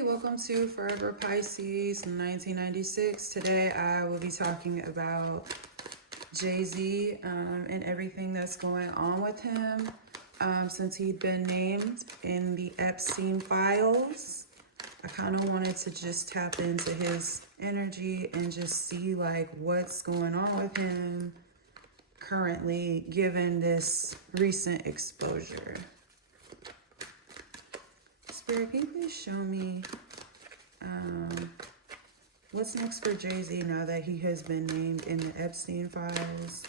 Hey, welcome to Forever Pisces 1996. Today I will be talking about Jay-Z and everything that's going on with him since he'd been named in the Epstein files. I kind of wanted to just tap into his energy and just see like what's going on with him currently given this recent exposure. Spirit, can you please show me what's next for Jay-Z now that he has been named in the Epstein files?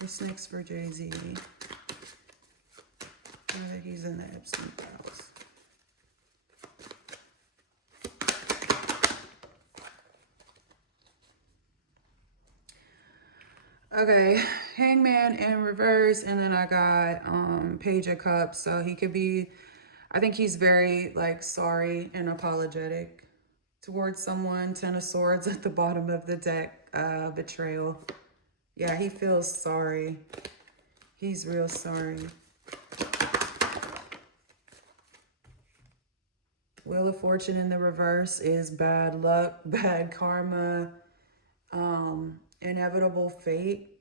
What's next for Jay-Z now that he's in the Epstein files? Okay, Hangman in reverse, and then I got Page of Cups. So he could be, I think he's very like sorry and apologetic towards someone. Ten of Swords at the bottom of the deck, betrayal. Yeah, he feels sorry. He's real sorry. Wheel of Fortune in the reverse is bad luck, bad karma, inevitable fate,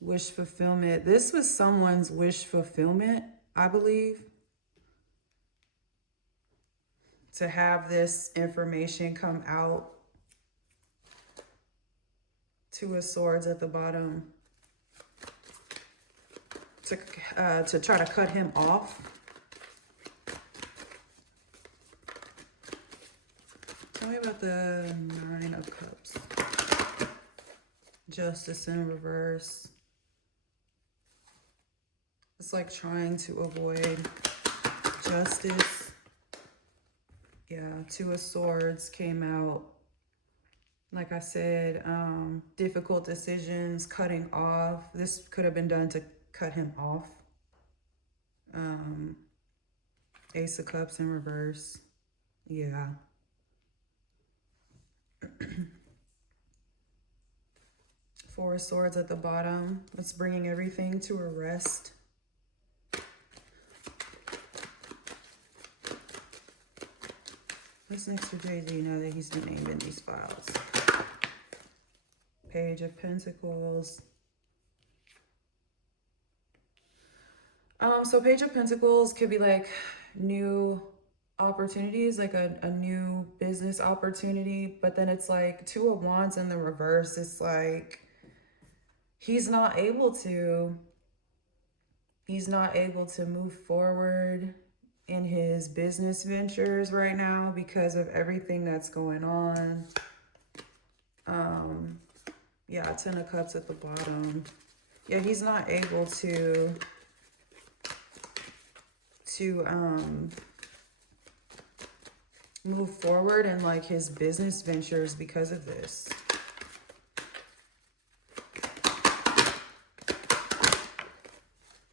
wish fulfillment. This was someone's wish fulfillment, I believe. To have this information come out. Two of Swords at the bottom. To try to cut him off. Tell me about the Nine of Cups. Justice in reverse. It's like trying to avoid justice. Yeah, Two of Swords came out. Like I said, difficult decisions, cutting off. This could have been done to cut him off. Ace of Cups in reverse. Yeah. Four of Swords at the bottom. It's bringing everything to a rest. What's next for Jay-Z now that he's been named in these files? Page of Pentacles. So Page of Pentacles could be like new opportunities, like a new business opportunity, but then it's like Two of Wands in the reverse. It's like he's not able to move forward in his business ventures right now because of everything that's going on. Yeah, Ten of Cups at the bottom. Yeah, he's not able to move forward in like his business ventures because of this.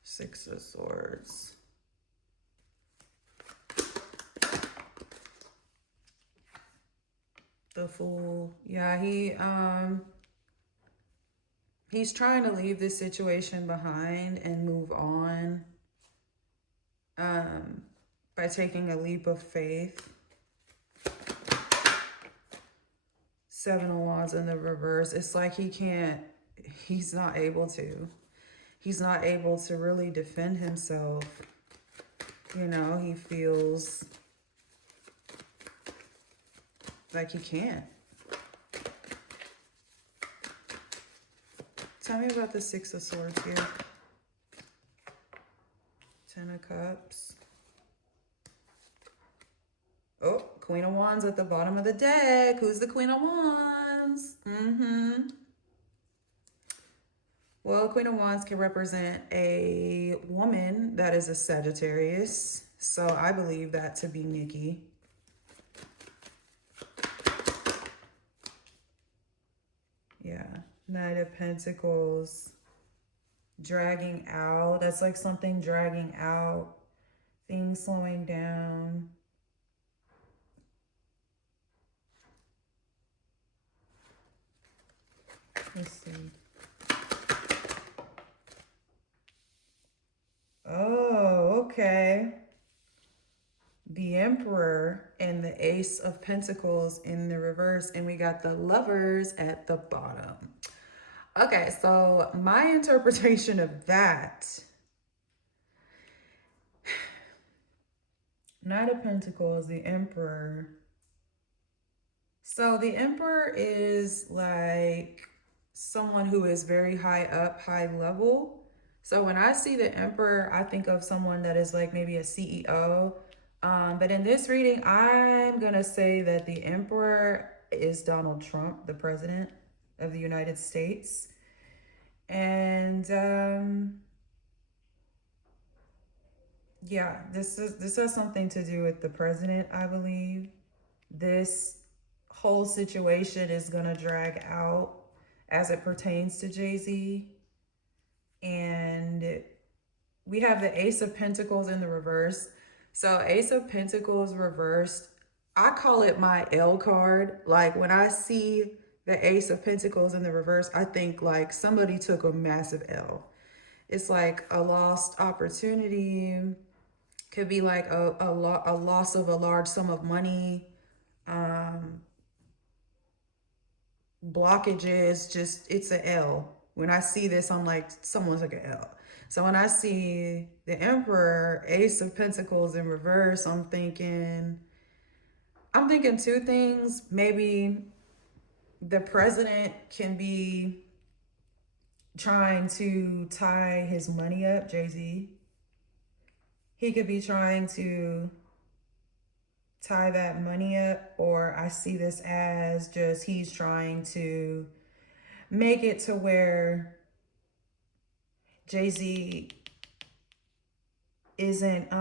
Six of Swords. The Fool. Yeah, he's trying to leave this situation behind and move on by taking a leap of faith. Seven of Wands in the reverse. It's like he's not able to really defend himself. You know, he feels like he can't. Tell me about the Six of Swords here. Ten of Cups. Oh, Queen of Wands at the bottom of the deck. Who's the Queen of Wands? Well, Queen of Wands can represent a woman that is a Sagittarius. So I believe that to be Nicki. Yeah. Knight of Pentacles. Dragging out. That's like something dragging out. Things slowing down. Let's see. Oh, okay. the Emperor and the Ace of Pentacles in the reverse, and we got the Lovers at the bottom. Okay, so my interpretation of that, Knight of Pentacles, the Emperor. So the Emperor is like someone who is very high up, high level. So when I see the Emperor, I think of someone that is like maybe a CEO. But in this reading, I'm going to say that the Emperor is Donald Trump, the president of the United States. And yeah, this has something to do with the president, I believe. This whole situation is going to drag out as it pertains to Jay-Z. And we have the Ace of Pentacles in the reverse. So Ace of Pentacles reversed, I call it my L card. Like when I see the Ace of Pentacles in the reverse, I think like somebody took a massive L. It's like a lost opportunity. Could be like a loss of a large sum of money. Blockages, just it's a L. When I see this, I'm like, someone took an L. So when I see the Emperor, Ace of Pentacles in reverse, I'm thinking two things. Maybe the president can be trying to tie his money up, Jay-Z. He could be trying to tie that money up, or I see this as just he's trying to make it to where Jay-Z isn't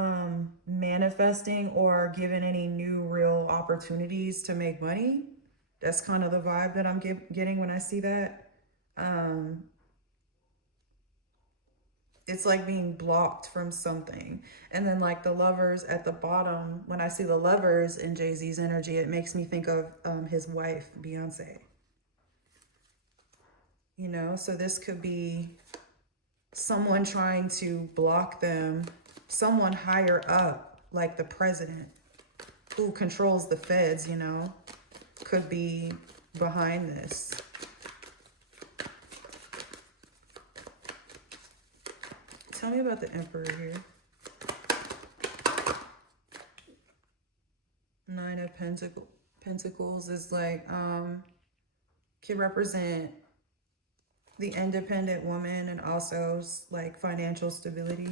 manifesting or given any new real opportunities to make money. That's kind of the vibe that I'm getting when I see that. It's like being blocked from something. And then like the Lovers at the bottom, when I see the Lovers in Jay-Z's energy, it makes me think of his wife, Beyonce. You know, so this could be someone trying to block them, someone higher up, like the president who controls the feds, you know, could be behind this. Tell me about the Emperor here. Nine of Pentacles is like, can represent the independent woman and also like financial stability.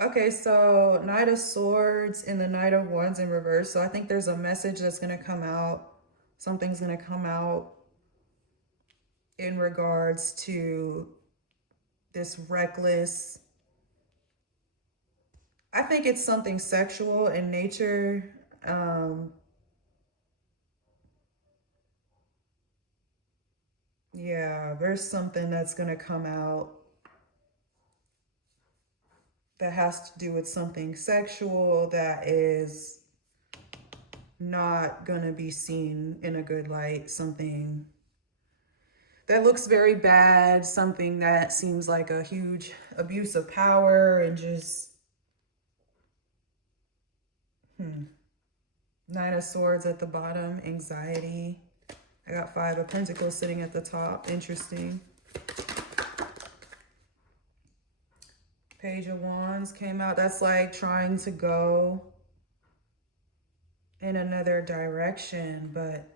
Okay, so Knight of Swords and the Knight of Wands in reverse. So I think there's a message that's going to come out. Something's going to come out in regards to this reckless. I think it's something sexual in nature. Yeah, there's something that's going to come out that has to do with something sexual that is not going to be seen in a good light. Something that looks very bad. Something that seems like a huge abuse of power and just... Nine of Swords at the bottom, anxiety. I got Five of Pentacles sitting at the top. Interesting. Page of Wands came out. That's like trying to go in another direction, but...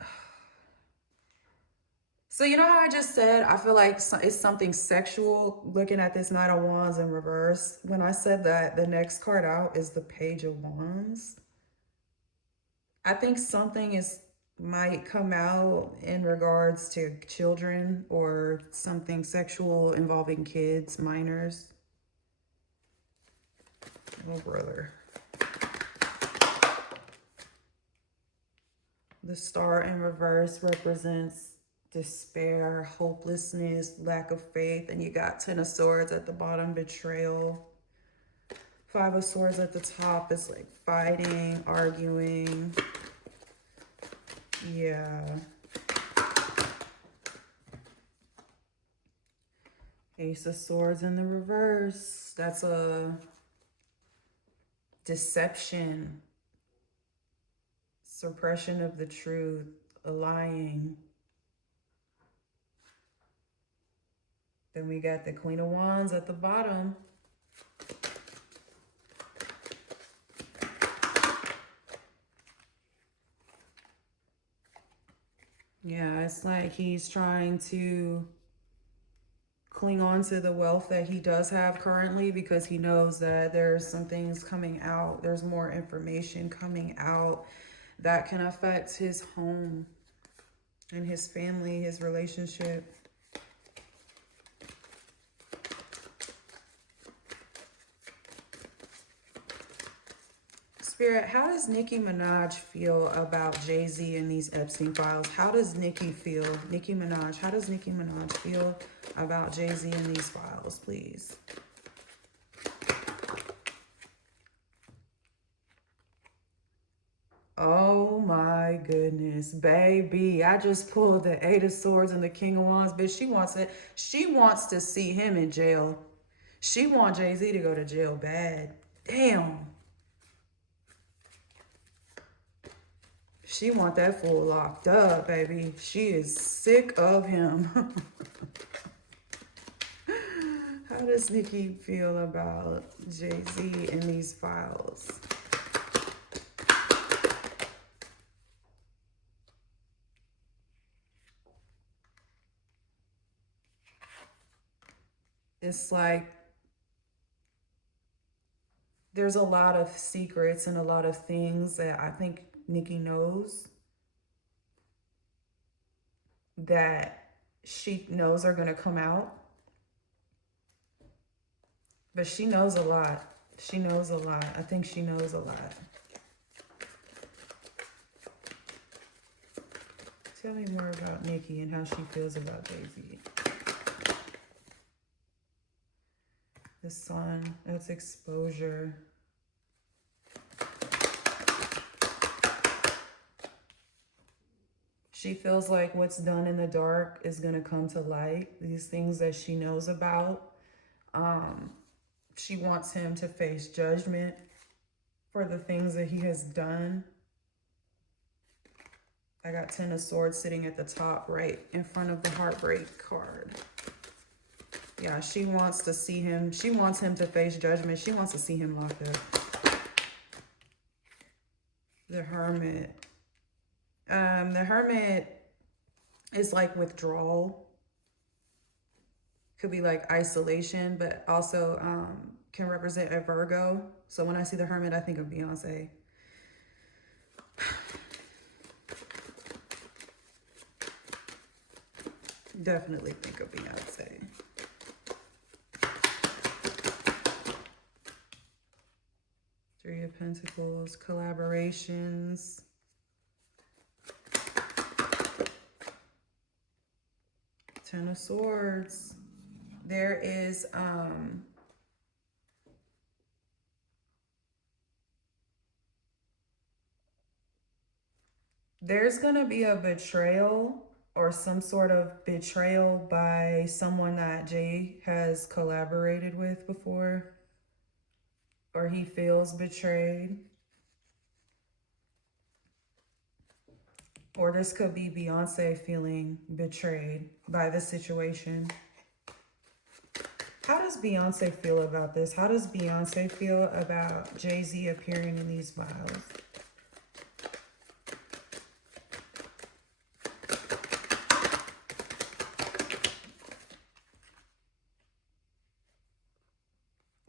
So you know how I just said, I feel like it's something sexual looking at this Knight of Wands in reverse. When I said that, the next card out is the Page of Wands. I think something might come out in regards to children or something sexual involving kids, minors. Oh, brother. The Star in reverse represents despair, hopelessness, lack of faith. And you got Ten of Swords at the bottom, betrayal. Five of Swords at the top is like fighting, arguing. Yeah. Ace of Swords in the reverse. That's a deception, suppression of the truth, a lying. Then we got the Queen of Wands at the bottom. Yeah, it's like he's trying to cling on to the wealth that he does have currently because he knows that there's some things coming out. There's more information coming out that can affect his home and his family, his relationship. Spirit, how does Nicki Minaj feel about Jay-Z and these Epstein files? How does Nicki feel? Nicki Minaj, how does Nicki Minaj feel about Jay-Z and these files, please? Oh my goodness, baby. I just pulled the Eight of Swords and the King of Wands. Bitch, she wants it. She wants to see him in jail. She wants Jay-Z to go to jail bad. Damn. She want that fool locked up, baby. She is sick of him. How does Nicki feel about Jay-Z in these files? It's like there's a lot of secrets and a lot of things that I think Nicki knows that she knows are going to come out. But she knows a lot. She knows a lot. I think she knows a lot. Tell me more about Nicki and how she feels about Jay-Z. The sun, that's exposure. She feels like what's done in the dark is going to come to light. These things that she knows about. She wants him to face judgment for the things that he has done. I got 10 of Swords sitting at the top right in front of the Heartbreak card. Yeah, she wants to see him. She wants him to face judgment. She wants to see him locked up. The Hermit. The Hermit is like withdrawal. Could be like isolation, but also can represent a Virgo. So when I see the Hermit, I think of Beyonce. Definitely think of Beyonce. Three of Pentacles, collaborations. Ten of Swords. There is there's gonna be a betrayal or some sort of betrayal by someone that Jay has collaborated with before, or he feels betrayed. Or this could be Beyonce feeling betrayed by the situation. How does Beyonce feel about this? How does Beyonce feel about Jay-Z appearing in these files?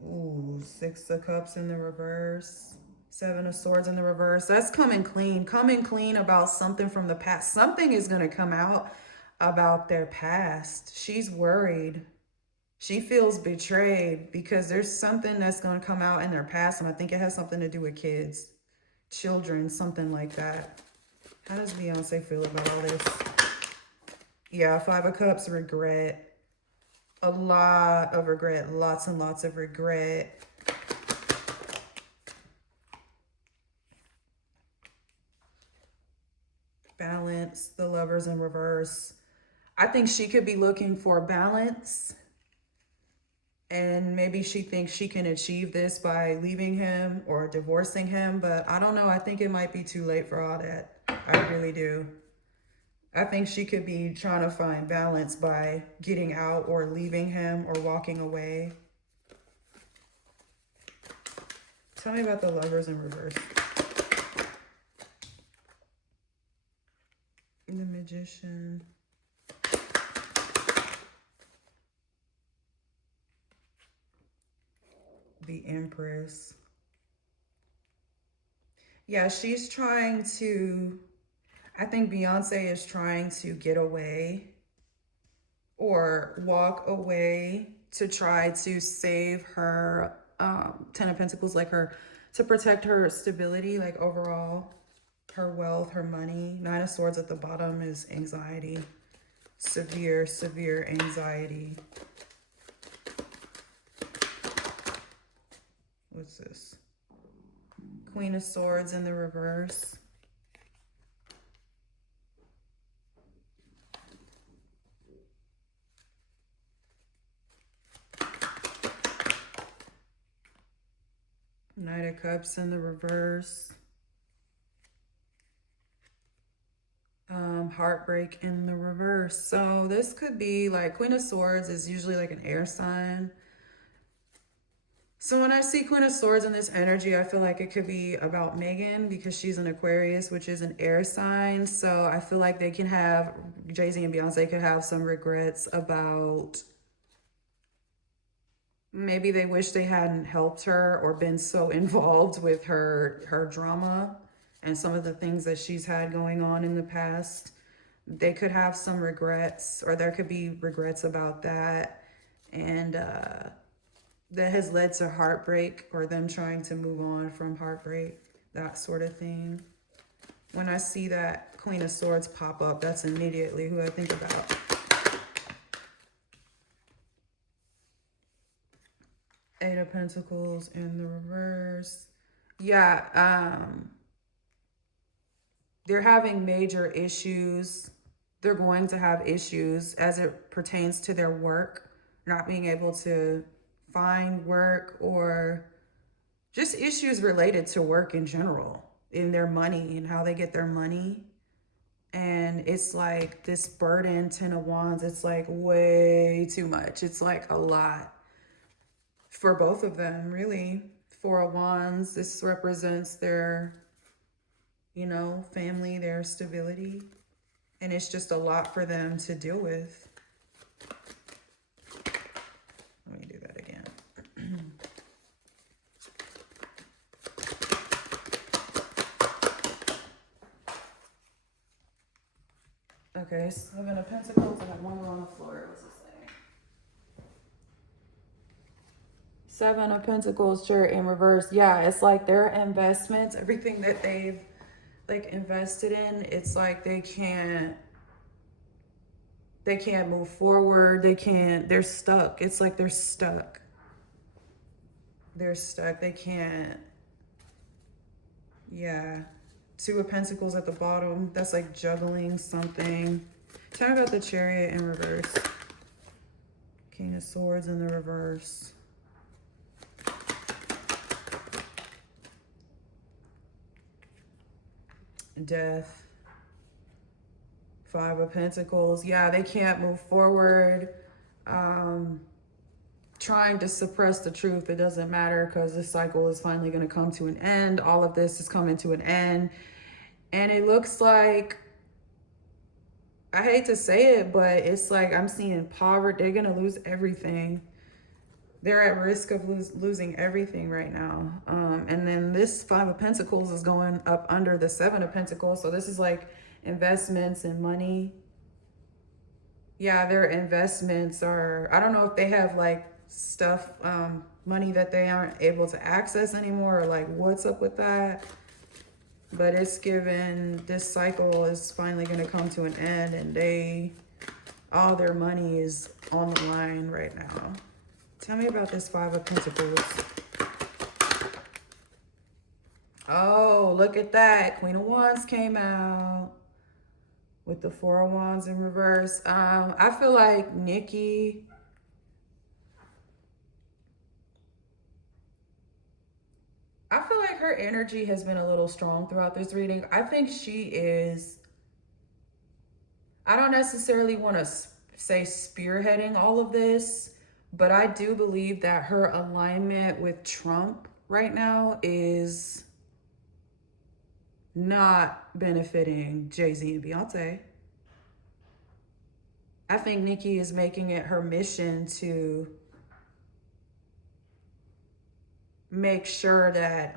Ooh, Six of Cups in the reverse. Seven of Swords in the reverse. That's coming clean about something from the past. Something is going to come out about their past. She's worried. She feels betrayed because there's something that's going to come out in their past, and I think it has something to do with kids, children, something like that. How does Beyonce feel about all this? Yeah, Five of Cups, regret. A lot of regret, lots and lots of regret. Balance, the Lovers in reverse. I think she could be looking for balance And maybe she thinks she can achieve this by leaving him or divorcing him, but I don't know. I think it might be too late for all that. I really do. I think she could be trying to find balance by getting out or leaving him or walking away. Tell me about the Lovers in reverse. The Magician. The Empress. Yeah, she's trying to, I think Beyonce is trying to get away or walk away to try to save her Ten of Pentacles, like her, to protect her stability, like overall, her wealth, her money. Nine of Swords at the bottom is anxiety. Severe, severe anxiety. What's this? Queen of Swords in the reverse. Knight of Cups in the reverse. Heartbreak in the reverse. So this could be like, Queen of Swords is usually like an air sign. So when I see Queen of Swords in this energy, I feel like it could be about Megan because she's an Aquarius, which is an air sign. So I feel like they can have, Jay-Z and Beyonce could have some regrets about, maybe they wish they hadn't helped her or been so involved with her drama and some of the things that she's had going on in the past. They could have some regrets, or there could be regrets about that. And that has led to heartbreak or them trying to move on from heartbreak, that sort of thing. When I see that Queen of Swords pop up, that's immediately who I think about. Eight of Pentacles in the reverse. Yeah, they're having major issues. They're going to have issues as it pertains to their work, not being able to find work, or just issues related to work in general, in their money and how they get their money. And it's like this burden, Ten of Wands, it's like way too much. It's like a lot for both of them, really. Four of Wands, this represents their, you know, family, their stability. And it's just a lot for them to deal with. Let me do that again. Okay, Seven of Pentacles. I got one on the floor. What's it say? Seven of Pentacles, sure, in reverse. Yeah, it's like their investments, everything that they've like invested in, it's like they can't move forward. They're stuck. It's like they're stuck. They're stuck. They can't. Yeah. Two of Pentacles at the bottom. That's like juggling something. Tell me about the Chariot in reverse. King of Swords in the reverse. Death. Five of Pentacles. Yeah, they can't move forward. Trying to suppress the truth. It doesn't matter because this cycle is finally going to come to an end. All of this is coming to an end. And it looks like, I hate to say it, but it's like I'm seeing poverty. They're going to lose everything. They're at risk of losing everything right now. And then this Five of Pentacles is going up under the Seven of Pentacles. So this is like investments and money. Yeah, their investments are, I don't know if they have like stuff, money that they aren't able to access anymore, or like what's up with that. But it's given, this cycle is finally going to come to an end, and all their money is on the line right now. Tell me about this Five of Pentacles. Oh, look at that. Queen of Wands came out with the Four of Wands in reverse. I feel like Nicki her energy has been a little strong throughout this reading. I think she is, I don't necessarily want to say spearheading all of this, but I do believe that her alignment with Trump right now is not benefiting Jay-Z and Beyonce. I think Nicki is making it her mission to make sure that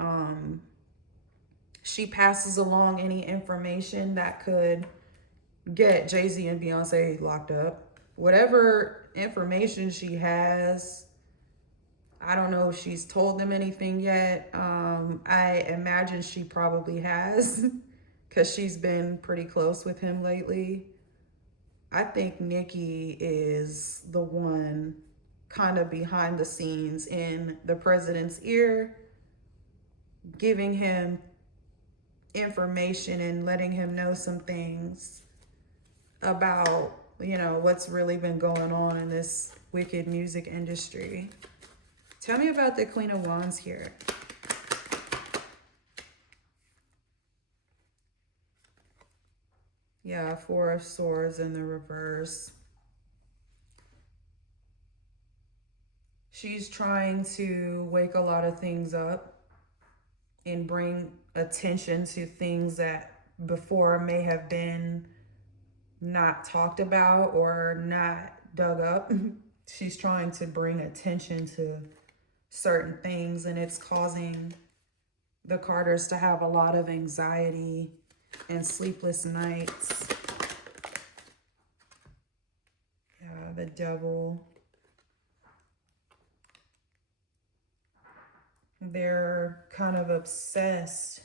she passes along any information that could get Jay-Z and Beyonce locked up. Whatever information she has, I don't know if she's told them anything yet. I imagine she probably has because she's been pretty close with him lately. I think Nicki is the one kind of behind the scenes in the president's ear, giving him information and letting him know some things about, you know, what's really been going on in this wicked music industry. Tell me about the Queen of Wands here. Yeah, Four of Swords in the reverse. She's trying to wake a lot of things up and bring attention to things that before may have been not talked about or not dug up. She's trying to bring attention to certain things, and it's causing the Carters to have a lot of anxiety and sleepless nights. Yeah, the Devil. They're kind of obsessed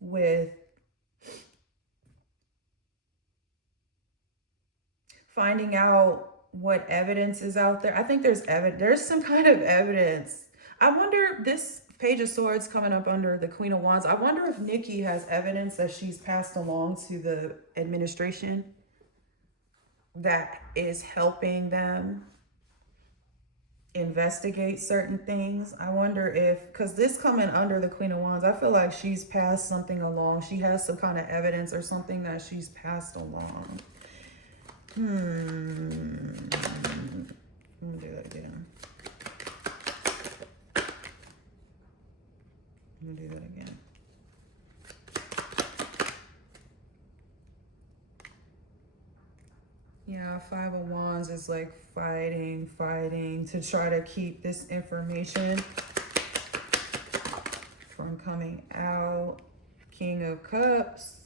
with finding out what evidence is out there. I think there's some kind of evidence. I wonder, this Page of Swords coming up under the Queen of Wands, I wonder if Nicki has evidence that she's passed along to the administration that is helping them investigate certain things. I wonder if, because this coming under the Queen of Wands, I feel like she's passed something along. She has some kind of evidence or something that she's passed along. Let me do that again. Let me do that again. Yeah, Five of Wands is like fighting to try to keep this information from coming out. King of Cups.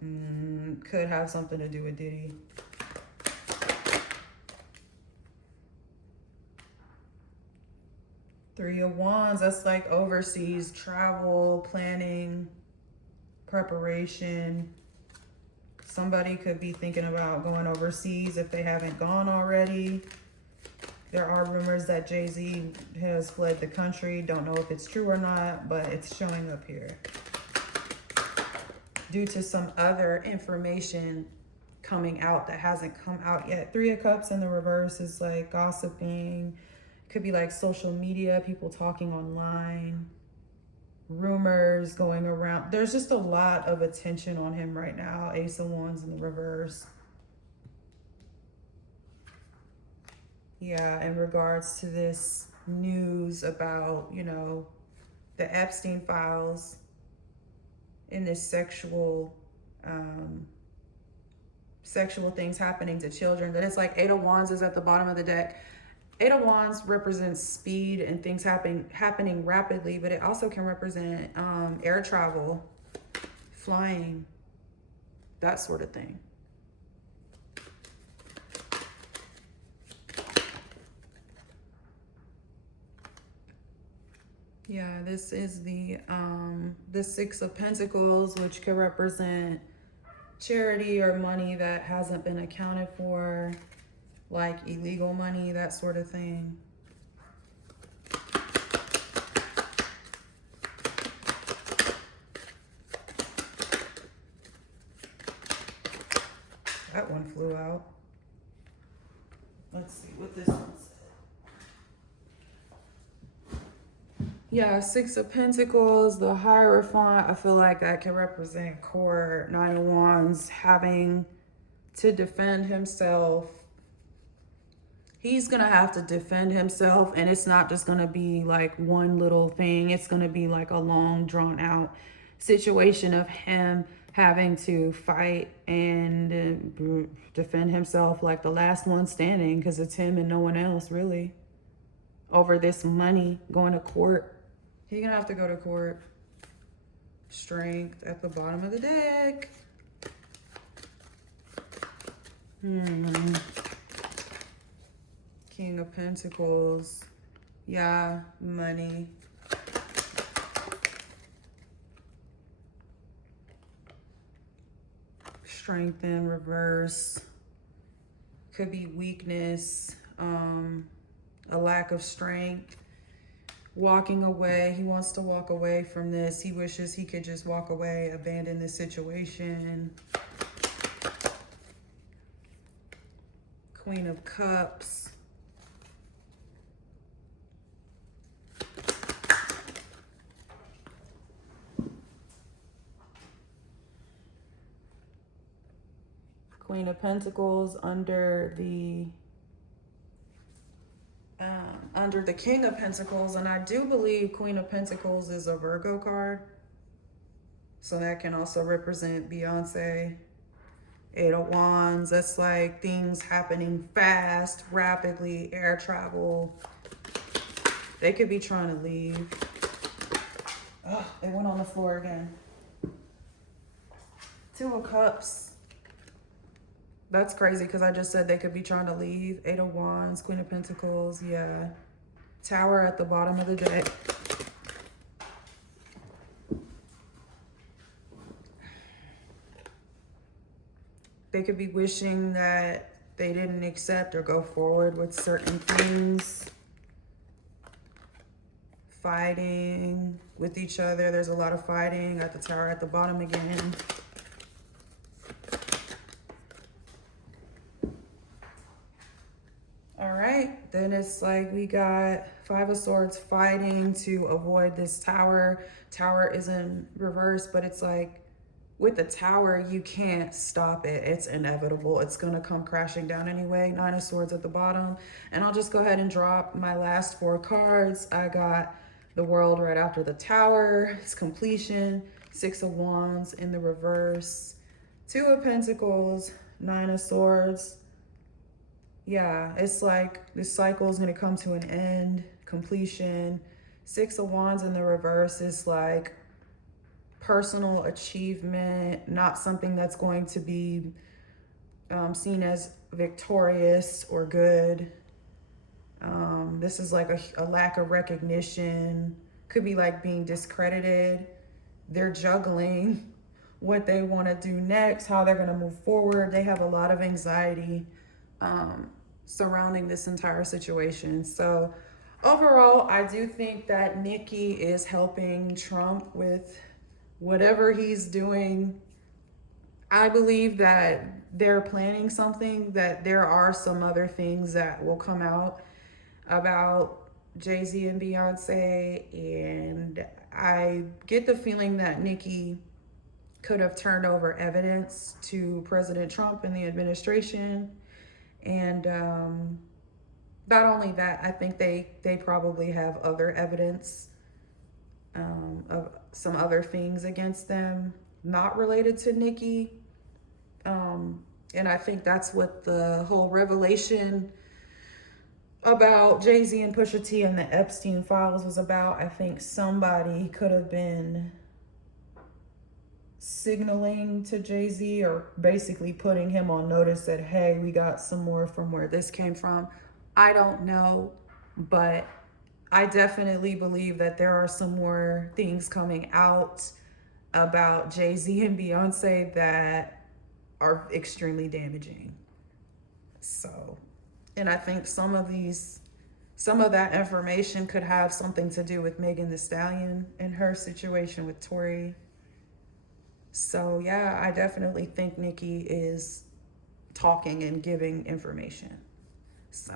Could have something to do with Diddy. Three of Wands, that's like overseas travel, planning, preparation. Somebody could be thinking about going overseas if they haven't gone already. There are rumors that Jay-Z has fled the country. Don't know if it's true or not, but it's showing up here. Due to some other information coming out that hasn't come out yet. Three of Cups in the reverse is like gossiping. Could be like social media, people talking online. Rumors going around. There's just a lot of attention on him right now. Ace of Wands in the reverse. Yeah, in regards to this news about, you know, the Epstein files and this sexual things happening to children, that it's like Eight of Wands is at the bottom of the deck. Eight of Wands represents speed and things happening rapidly, but it also can represent air travel, flying, that sort of thing. Yeah, this is the Six of Pentacles, which could represent charity or money that hasn't been accounted for, like illegal money, that sort of thing. That one flew out. Let's see what this one said. Yeah, Six of Pentacles, the Hierophant, I feel like that can represent court. Nine of Wands, having to defend himself. He's going to have to defend himself, and it's not just going to be like one little thing. It's going to be like a long, drawn out situation of him having to fight and defend himself like the last one standing, because it's him and no one else really, over this money, going to court. He's going to have to go to court. Strength at the bottom of the deck. King of Pentacles. Yeah, money. Strength in reverse. Could be weakness, a lack of strength. Walking away. He wants to walk away from this. He wishes he could just walk away, abandon this situation. Queen of Cups. Queen of Pentacles under the King of Pentacles, and I do believe Queen of Pentacles is a Virgo card, so that can also represent Beyonce. Eight of Wands, that's like things happening fast, rapidly, air travel. They could be trying to leave. Oh, it went on the floor again. Two of Cups. That's crazy because I just said they could be trying to leave. Eight of Wands, Queen of Pentacles, yeah. Tower at the bottom of the deck. They could be wishing that they didn't accept or go forward with certain things. Fighting with each other. There's a lot of fighting at the tower at the bottom again. All right, then it's like we got Five of Swords fighting to avoid this tower. Tower is in reverse, but it's like with the tower, you can't stop it. It's inevitable. It's going to come crashing down anyway. Nine of Swords at the bottom. And I'll just go ahead and drop my last four cards. I got the World right after the tower. It's completion. Six of Wands in the reverse. Two of Pentacles. Nine of Swords. Yeah, it's like this cycle is going to come to an end. Completion. Six of Wands in the reverse is like personal achievement, not something that's going to be seen as victorious or good. This is like a lack of recognition. Could be like being discredited. They're juggling what they want to do next, how they're going to move forward. They have a lot of anxiety surrounding this entire situation. So overall, I do think that Nicki is helping Trump with whatever he's doing. I believe that they're planning something, that there are some other things that will come out about Jay-Z and Beyonce. And I get the feeling that Nicki could have turned over evidence to President Trump and the administration. And not only that, I think they probably have other evidence of some other things against them, not related to Nicki. And I think that's what the whole revelation about Jay-Z and Pusha T and the Epstein files was about. I think somebody could have been signaling to Jay-Z or basically putting him on notice that, hey, we got some more from where this came from. I don't know, but I definitely believe that there are some more things coming out about Jay-Z and Beyonce that are extremely damaging. So, and I think some of that information could have something to do with Megan Thee Stallion and her situation with Tory. So yeah, I definitely think Nicki is talking and giving information. So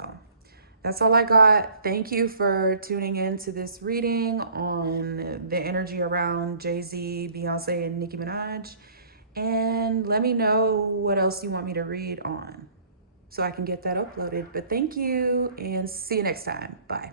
That's all I got. Thank you for tuning in to this reading on the energy around Jay-Z, Beyonce, and Nicki Minaj. And let me know what else you want me to read on so I can get that uploaded. But thank you and see you next time. Bye.